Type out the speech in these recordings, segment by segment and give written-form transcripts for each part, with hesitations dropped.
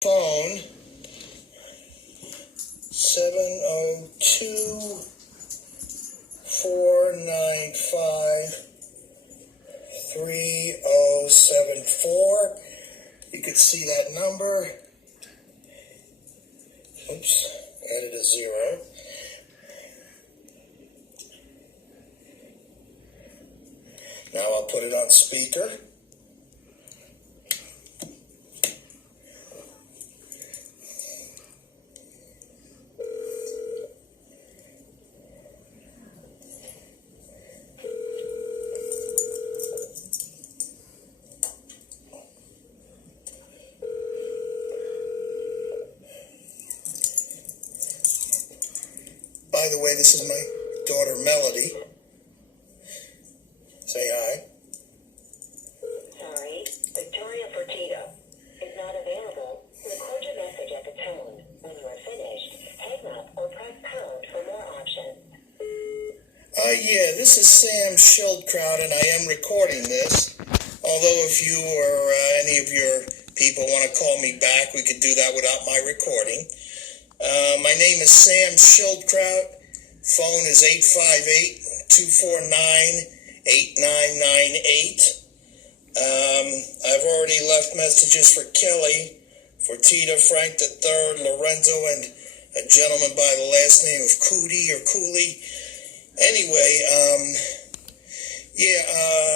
phone 702-495-3074. You can see that number. Oops, added a 0. Now I'll put it on speaker. By the way, this is my daughter Melody. Say hi. Sorry, Victoria Fertitta is not available. Record your message at the tone. When you are finished, hang up or press pound for more options. Yeah, this is Sam Schildkraut, and I am recording this. Although if you or any of your people want to call me back, we could do that without my recording. My name is Sam Schildkraut. Phone is 858-249-8998. I've already left messages for Kelly, Fertitta, Frank III, Lorenzo, and a gentleman by the last name of Cooley. Anyway,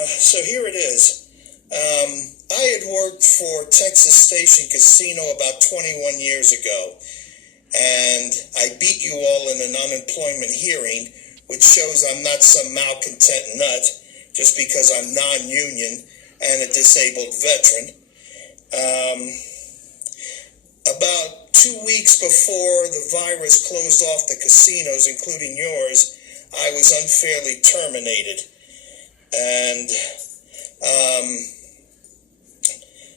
so here it is. I had worked for Texas Station Casino about 21 years ago, and I beat you all in an unemployment hearing, which shows I'm not some malcontent nut just because I'm non-union and a disabled veteran. About 2 weeks before the virus closed off the casinos, including yours, I was unfairly terminated. And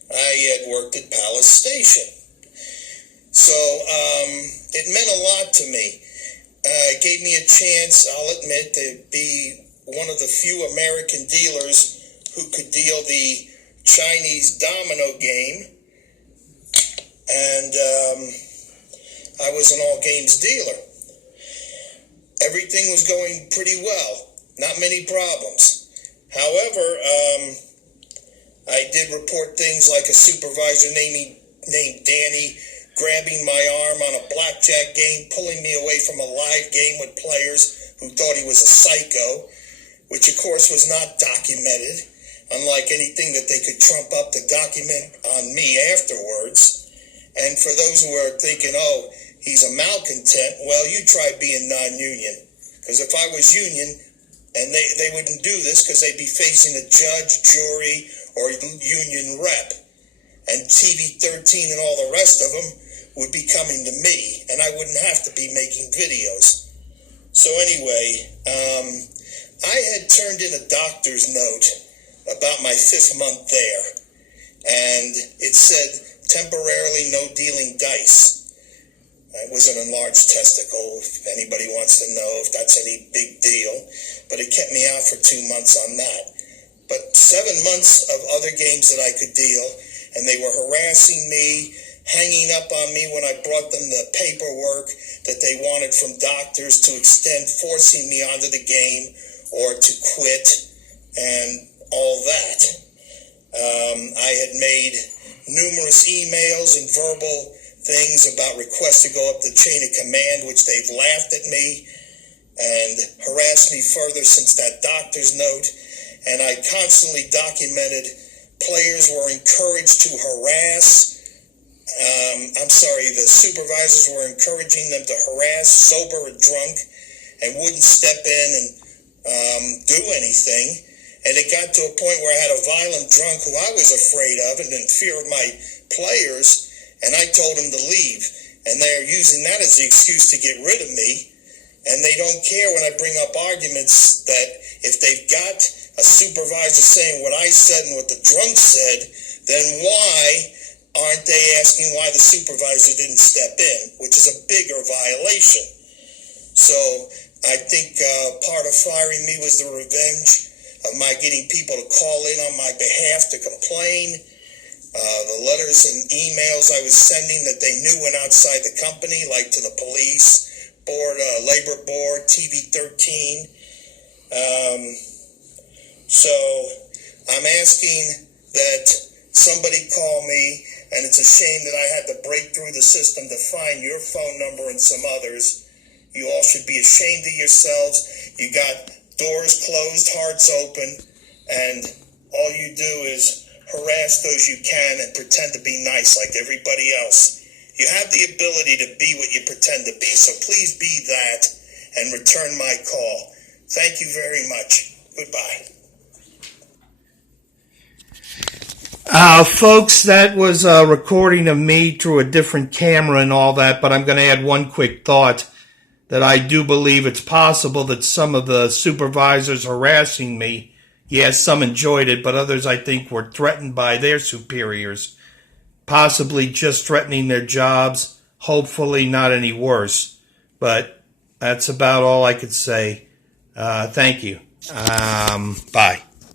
I had worked at Palace Station. So it meant a lot to me. It gave me a chance, I'll admit, to be one of the few American dealers who could deal the Chinese domino game. And I was an all-games dealer. Everything was going pretty well. Not many problems. However, I did report things like a supervisor named Danny grabbing my arm on a blackjack game, pulling me away from a live game with players who thought he was a psycho, which of course was not documented, unlike anything that they could trump up to document on me afterwards. And for those who are thinking, oh, he's a malcontent, well, you try being non-union. Because if I was union, and they wouldn't do this because they'd be facing a judge, jury, or union rep. And TV 13 and all the rest of them would be coming to me, and I wouldn't have to be making videos. So anyway, I had turned in a doctor's note about my 5th month there, and it said temporarily no dealing dice. It was an enlarged testicle, if anybody wants to know if that's any big deal, but it kept me out for 2 months on that. But 7 months of other games that I could deal, and they were harassing me, hanging up on me when I brought them the paperwork that they wanted from doctors to extend, forcing me onto the game or to quit and all that. I had made numerous emails and verbal things about requests to go up the chain of command, which they've laughed at me and harassed me further since that doctor's note. And I constantly documented players were encouraged to harass. The supervisors were encouraging them to harass, sober or drunk, and wouldn't step in and do anything. And it got to a point where I had a violent drunk who I was afraid of and in fear of my players, and I told him to leave. And they're using that as the excuse to get rid of me. And they don't care when I bring up arguments that if they've got a supervisor saying what I said and what the drunk said, then why aren't they asking why the supervisor didn't step in, which is a bigger violation. So I think part of firing me was the revenge of my getting people to call in on my behalf to complain. The letters and emails I was sending that they knew went outside the company, like to the police board, labor board, TV 13. So I'm asking that somebody call me, and it's a shame that I had to break through the system to find your phone number and some others. You all should be ashamed of yourselves. You got doors closed, hearts open, and all you do is harass those you can and pretend to be nice like everybody else. You have the ability to be what you pretend to be, so please be that and return my call. Thank you very much. Goodbye. Folks, that was a recording of me through a different camera and all that, but I'm going to add one quick thought that I do believe it's possible that some of the supervisors harassing me, yes, some enjoyed it, but others I think were threatened by their superiors, possibly just threatening their jobs, hopefully not any worse. But that's about all I could say. Thank you. Bye.